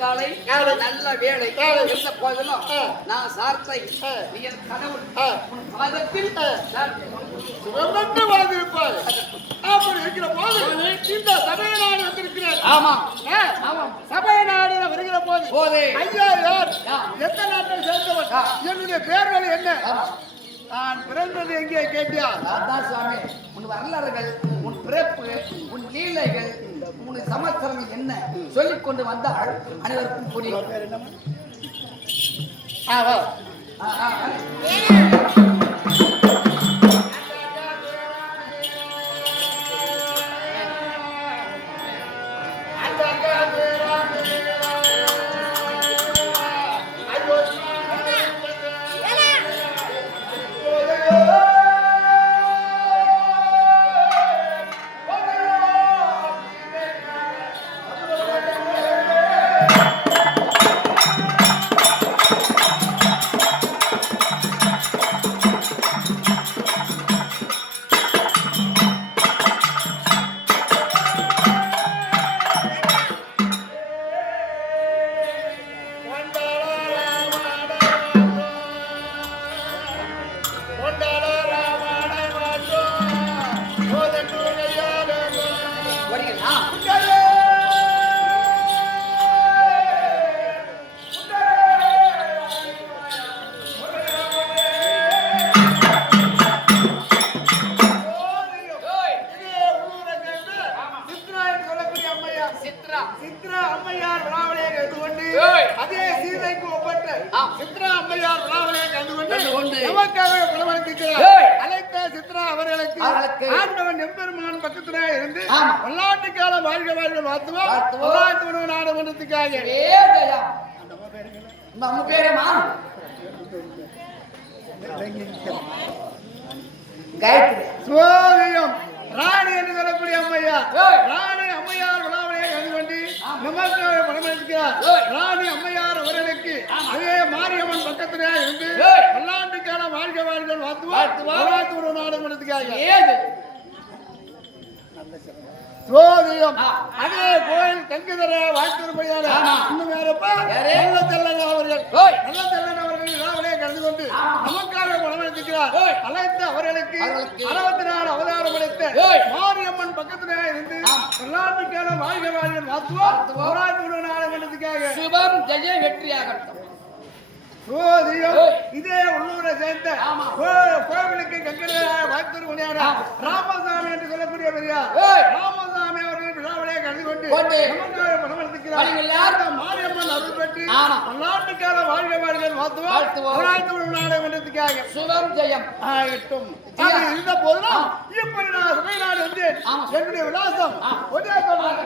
காலை நல்ல வேலை இருந்த போதிலும் நான் சார்த்தை நீ என் கடவுள் உன் பாதத்தில் சுகமற்ற வாழ்ந்திருப்பார். அப்படி இருக்கிற போது இந்த சபை நாடு வந்திருக்கிறேன். ஆமா சபை நாடு வருகிற போது ஐயா யார் எந்த நாட்டை சேர்ந்தவர் என்னுடைய பேர்கள் என்ன நான் பிறந்தது எங்கே கேட்டியா? அதான் சுவாமி உன் வரலாறுகள் உன் பிறப்பு உன் லீலைகள் உன் சமஸ்திரங்கள் என்ன சொல்லிக் கொண்டு வந்தால் அனைவருக்கும் புரியும். ஆண்டவன் எம்பெருமான் பக்கத்துல இருந்து ஆமா. பல்லாண்டு காலம் வாழ்க வாழ்க வாழ்த்துவோம் நாடு மன்றத்துக்காக. நம்ம பேரேமா காயத்ரி சோதியம் ராணி என்று சொல்லக்கூடிய அம்மையார். ராணி அம்மையார் விழாவிலே கலந்து கொண்டு நமக்காக பணமளிக்கிறார். ராணி அம்மையார் அவர்களுக்கு அதே மாரியம்மன் பக்கத்திலே இருந்து பல்லாண்டு காலம் வாழ்க வாழ்க வாழ்த்துவோம் நாடு மன்றத்துக்காக. சோதியம் அதே கோயில் கங்குதர வாழ்த்துறையான இன்னும் யாரப்பா நல்ல தெல்லன் அவர்கள். நல்ல தெல்லன் அவர்கள் விழாவிலே கலந்து கொண்டு நமக்காக பணமளிக்கிறார். அழைத்து அவர்களுக்கு 64 அவதாரம் அளித்த மாரியம்மன் பக்கத்திலே இருந்து பல்லாண்டுக்கான வாழ்க வாழ்க வாழ்த்துவோம் நாடு மன்றத்துக்காக. சுபம் ஜெய வெற்றியாகட்டும். சோதியம் இதே உள்ளூரை சேர்ந்த கோவிலுக்கு கங்கராய வாழ்த்துறையான ராமசாமி என்று சொல்லக்கூடிய பெரியார் ராமசாமி அவர்கள் விழாவிலே கலந்து கொண்டு நமக்காக பணமளிக்கிறார். மாரியம்மன் அருள் பெற்று பல்லாண்டுக்கால வாழ்க வாழ்க வாழ்த்துவோம் நாடு மன்றத்துக்காக. சுபம் ஜெயம் ஆகட்டும். இருந்த போதும் இப்படி நான் சுமைநாடு வந்தேன். என்னுடைய விலாசம் ஒரே சொல்றாங்க.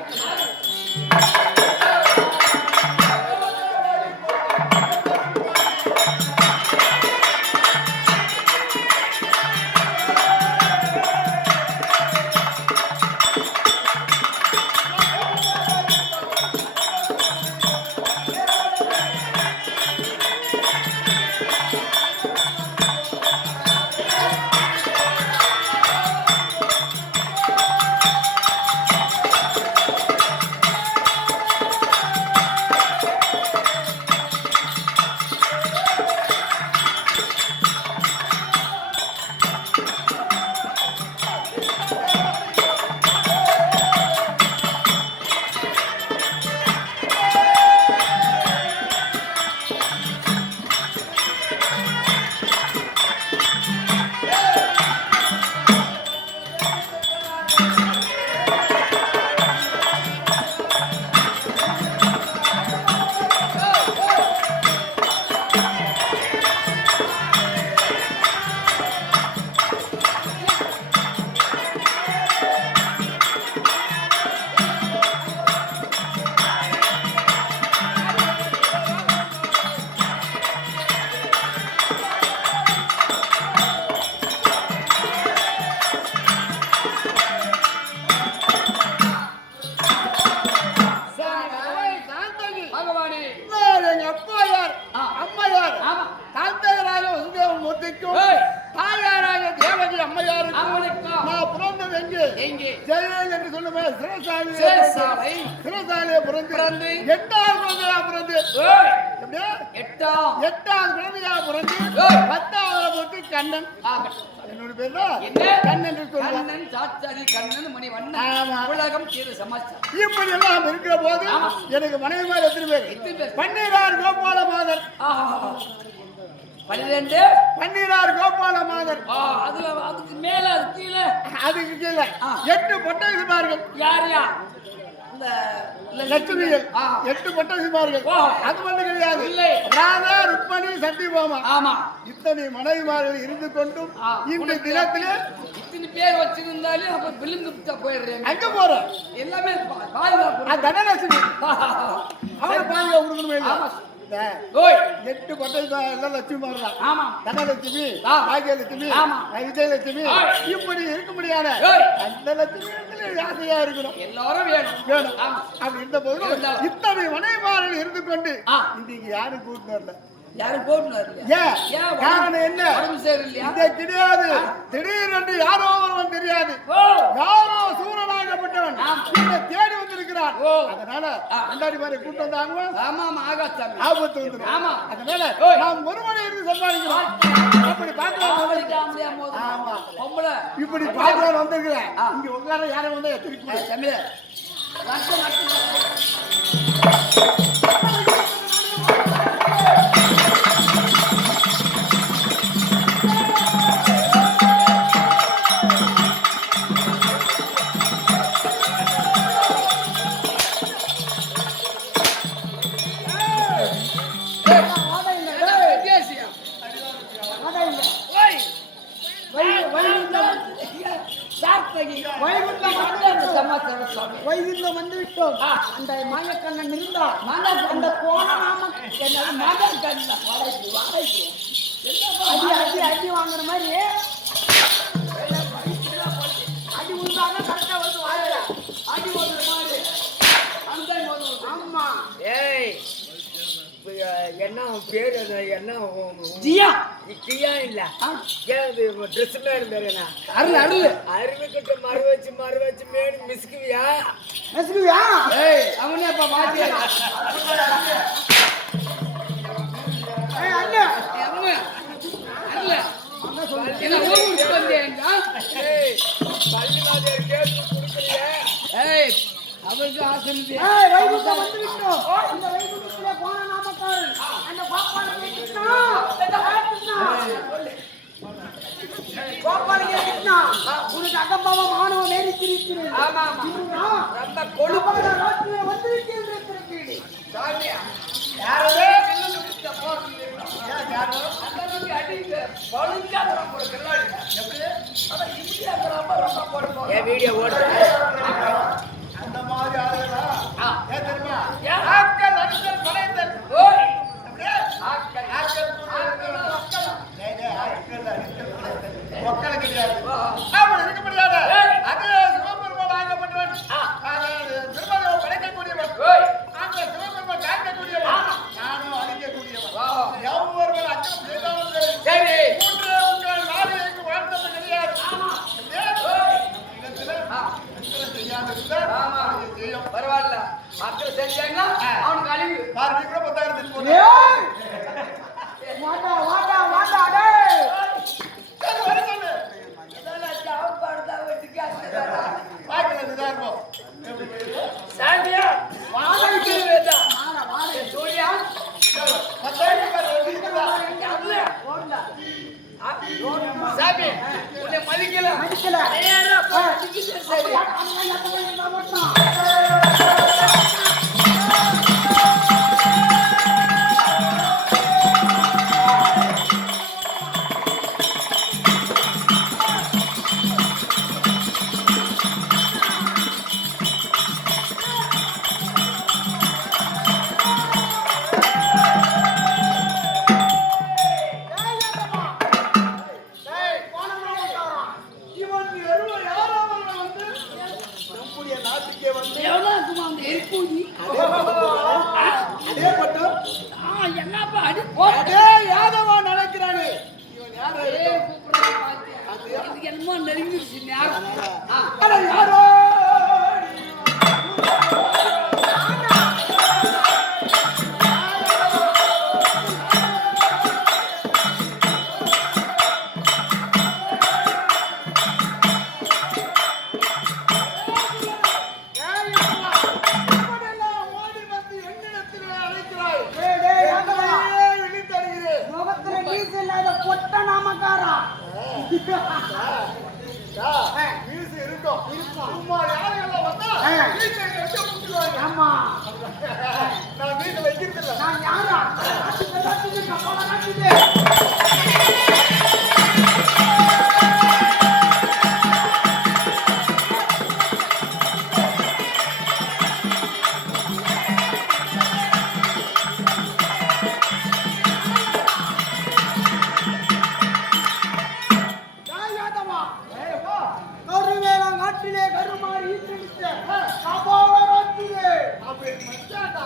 கண்ணன் என்னோட பேர் கண்ணன் கண்ணன் சாத்தாரி கண்ணன் மணி வண்ணன் உலகம் தீர சமாச்சாரம். இப்படி எல்லாம் இருக்கிற போது எனக்கு மனைவி மேல எத்தனை பேர்? 12 கோபால மாதர். 12 12 கோபால மாதர். அதுக்கு மேல அதுக்கு கீழே 8 பட்டயசுமார்கள். யார் யார்? லட்சுமிகள் 8 பட்டயசுமார்கள். அது மட்டும் கிடையாது, ராதா ருக்மணி சத்தியபாமா. ஆமா, இத்தனை மனைவிமார்கள் இருந்து கொண்டும் இந்த தினத்திலே இத்தனை பேர் வச்சிருந்தாலும் அப்ப விழுந்து போயிடுறேன். அங்க போற எல்லாமே பாதுகாப்பு. தனலட்சுமி அவர் பாதுகாப்பு கொடுக்கணுமே. 8 பட்டயசுமார் எல்லாம் லட்சுமி மாறுறான். ஆமா, தனலட்சுமி, பாகியலட்சுமி, விஜயலட்சுமி, இப்படி இருக்க முடியாத அந்த லட்சுமி ஆசையா இருக்கணும். எல்லாரும் வேணும். அப்படி இருந்த போது இத்தனை மனைவிமார்கள் இருந்து கொண்டு இன்னைக்கு யாரும் கூட்டு வரல. யாரும் கூட்டு வரல. காரணம் என்ன? இதை கிடையாது. திடீரென்று யாரோ ஒருவன் தெரியாது, யாரோ சூரனாகப்பட்டவன் தேடி வந்திருக்கிறான். அதனால அண்டாடி மாதிரி கூட்டு வந்தாங்க. ஆமா, ஆபத்து வந்துடும். ஆமா, அதனால நாம் ஒருவனை இருந்து சம்பாதிக்கிறோம். அப்படி பார்க்கலாம். ஆமா, இப்படி பார்க்கலாம் வந்திருக்கிறேன். இங்க உட்கார யாரும் வந்து எத்திரிக்க கண்ணகி வைகுண்டம் அந்த சமாச்சாரம் சுவாமி. வைகுண்டம் வந்து விட்டோம். அந்த மாயக்கண்ணன் இருந்தால் அந்த போன நாம என்னது மகன் கண்ணன் வாழைக்கு வாழைக்கு அடி அடி அடி வாங்குற மாதிரி அடி உண்டாங்க கரெக்டா வந்து வாழ அடி ஒரு மாதிரி அந்த ஆமா. ஏய் என்ன பேரு என்ன ஜியா கியா இல்ல ஏது ட்ரெஸ் மேல பேருனா அருள் அருள் அருமைக்கிட்ட மறு வச்சு மேடு மிஸ்குவியா நசுக்குவியா? ஏய் அவனே அப்ப பாத்தியா ஏய் அண்ணா அம்மா அருள் என்ன ஊருக்கு வந்தேங்க ஏய் பள்ளிவாதியார் கேட்டு குடுக்கலையே ஏய் அவருக்கு ஆசனிது ஏய் வைகுண்டம் வந்து விட்டோம். இந்த வைகுண்டத்திலே போன நாமக்காரன் அந்த கோபாலகே கிருஷ்ணா கோபாலகே கிருஷ்ணா உனக்கு அகம்பாவம் ஆணவம் நேரிட்டிருக்கிறது. ஆமா ஆமா ரொம்ப கொழுப்பு ராத்திரியில வந்து விட்டிருக்கிறது. சாமியா யாரோ கில்லு குடிச்ச போறது அந்த அடிங்க பழுக்காதற போற கல்லாடி எப்படி அத இந்தியால ரொம்ப போடுறோம் ஏ வீடியோ ஓடுற அந்த மாதிரி ஆளுங்களா ஏன் தெரியுமா ஆட்கள் அடித்தல் கொலைத்தல் ஓய் அப்படியே ஆட்கள் மக்களை கிடையாது அப்படி இருக்க முடியாது அது சிவபெருமான் ஆகப்பட்டவன் திருமணம் படைக்கக்கூடியவன் அந்த சிவபெருமான் காக்கக்கூடியவன் நானும் அழிக்கக்கூடியவன் எவ்வொருவர் அச்சம் செய்தாலும் சரி மூன்று உங்கள் நாடு எங்கு வாழ்ந்தது கிடையாது பரவாயில்ல மக்கள் செஞ்சாங்கன்னா அவனுக்கு அழிவு பாருங்க கூட 10,000 ஏய் வாடா வாடா வாடா டேய் இதெல்லாம் சாப்பாடுதா வெட்டிக்கு அடிச்சாரா சாண்டியா வாழைக்கு வேண்டாம் வாழை சோடியா சாமி உன்னை மதிக்கல மதிக்கல. நேரா போய் சரி நம்முடைய நாட்டுக்கே வந்து எவ்வளவு அந்த எரிப்பூதி அதே பட்டம் என்னப்பா அடி போட்டு அதே யாதவா நடக்கிறானே இவன் யாரு இதுக்கு என்னமோ நெருங்கிருச்சு ஞாபகம் அட யாரோ ஓடி வந்து என்னிடத்தில் அழைக்கிறாய் டேய் டேய் யாதவா விழித்தருகிறேன் முகத்துல மீசை இல்லாத பொட்ட நாமக்காரா வீசு இருக்கும் சும்மா யாருங்கெல்லாம் வந்தா வீட்டை கட்டி முடிச்சுடுவாங்க ஆமா நான் வீட்டை வைக்கிறதில்ல நான் யாரா நாட்டுக்கு கப்பால நாட்டுக்கு யாதவா கருவேலா நாட்டிலே கருமாறி ஈட்டெடுத்த கபால நாட்டிலே அப்படி மச்சாடா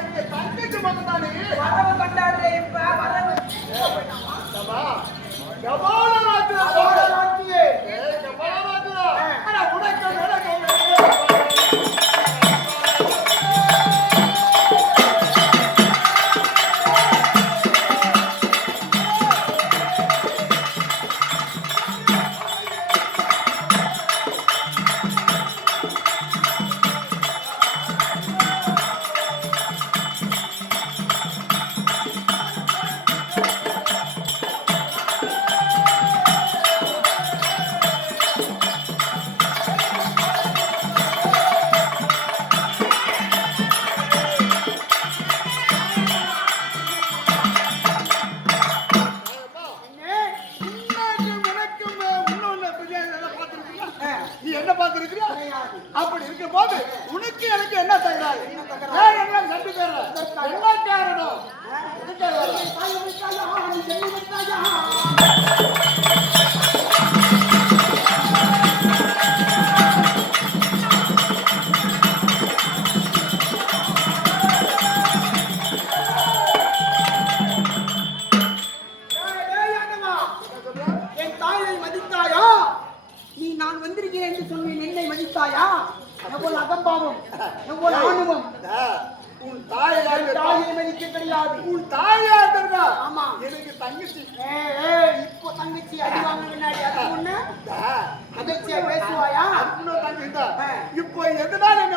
எங்க தங்கச்சி மகனானே வரவு கண்டாரே இப்ப வரவு கபால நாட்டுல கபால நாட்டிலே கபால நாட்டுல அட உனக்கு நடக்க பார்த்து இருக்கிறியா? அப்படி இருக்கும் போது உனக்கு எனக்கு என்ன தகராறு? ஏன் என்ன சண்டை போடுற? என்ன காரணம்? நீ நான் வந்திருக்கிறேன் என்று சொன்னேன், என்னை மதித்தாயா? எவ்வளவு அகம்பாவம், எவ்வளவு ஆணவம். உன் தாயை மதிக்க கிடையாது. உன் தாயார் தெரியுமா? ஆமா, எனக்கு தங்கச்சி. இப்போ தங்கச்சி அடி வாங்க முன்னாடி அது ஒண்ணு தங்கச்சியா பேசுவாயா? இன்னும் தங்கச்சி தான். இப்போ எதனால என்ன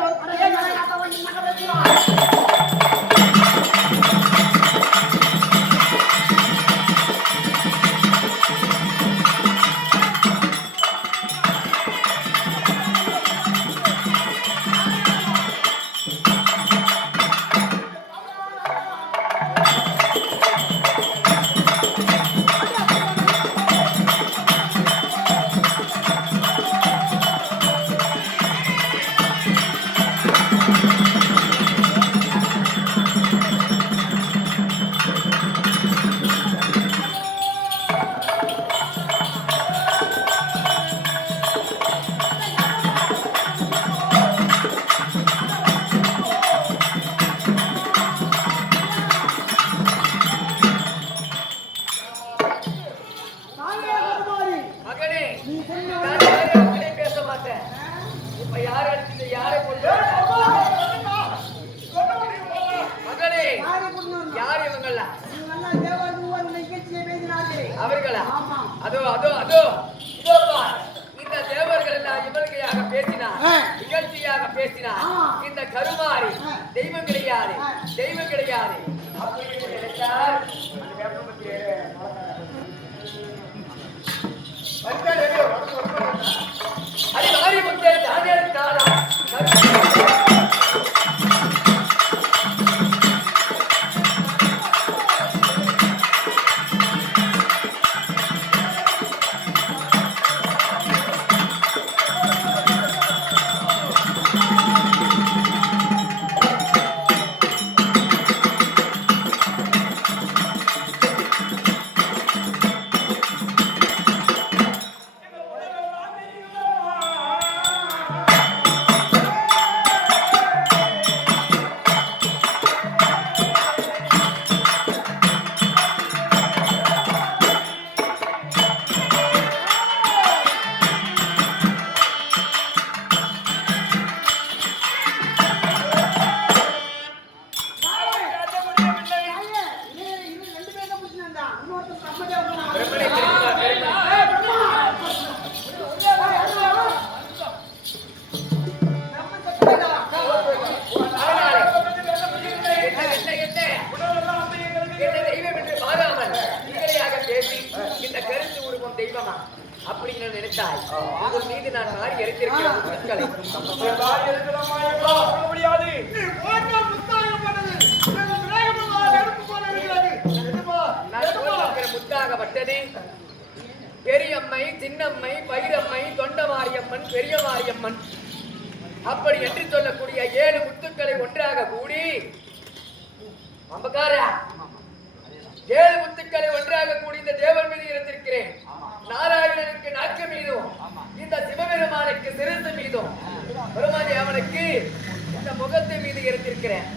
அவர்களா? அதோ அதோ அதோ இதோ பார், இந்த தேவர்கள் எல்லாம் இவர்களுக்காக பேசினார், நிகழ்ச்சியாக பேசினார். இந்த கருமாறி தெய்வம் கிடையாது, தெய்வம் கிடையாது அப்படின்னு நினைத்தார். அது மாறி முத்தே தானியத்தாரா அப்படின்னு நினைத்தாய். உங்கள் மீது நான் மாறி இறக்கியிருக்கிறேன். முத்தாகப்பட்டது பெரியம்மை, சின்னம்மை, பயிரம்மை, தொண்டமாரியம்மன், பெரிய மாரியம்மன் அப்படி என்று சொல்லக்கூடிய 7 முத்துக்களை ஒன்றாக கூடி 7 முத்துக்களை ஒன்றாக கூடி இந்த தேவன் மீது இருந்திருக்கிறேன். நாராயணனுக்கு நாக்கு மீதும், இந்த சிவபெருமானுக்கு சிறுசு மீதும், பெருமாதேவனுக்கு இந்த முகத்தை மீது இருந்திருக்கிறேன்.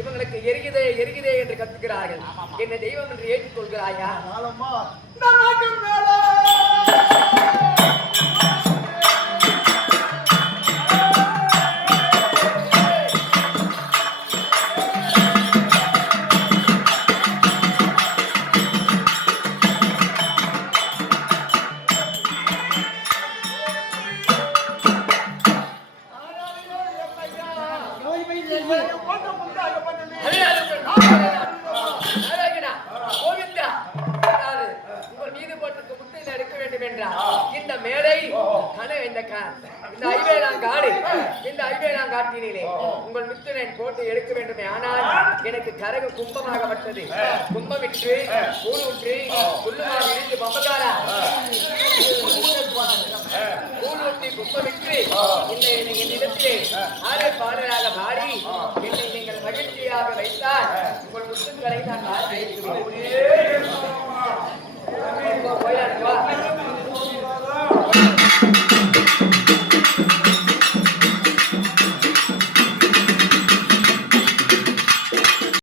இவங்களுக்கு எரிகுதே எரிகுதே என்று கத்துக்கிறார்கள். என்ன தெய்வம் என்று ஏற்றுக்கொள்கிறாயா? உங்கள் மீது போட்டிருக்க முத்தை இந்த மேடை இந்த ஐவேளாங்காடு இந்த ஐவேளாங்காட்டினிலே உங்கள் மித்துனன் போட்டு எடுக்க வேண்டுமே. ஆனால் எனக்கு கரக கும்பமாகப்பட்டது. கும்பமிட்டு கூடுற்று புல்லுமாக இருந்து பம்பகாரா கூடுற்றி கும்பமிட்டு என்னிடத்திலே ஆடை பாடலாக பாடி என்னை நீங்கள் மகிழ்ச்சியாக வைத்தால் உங்கள் முத்துக்களை நான் போயிடாது.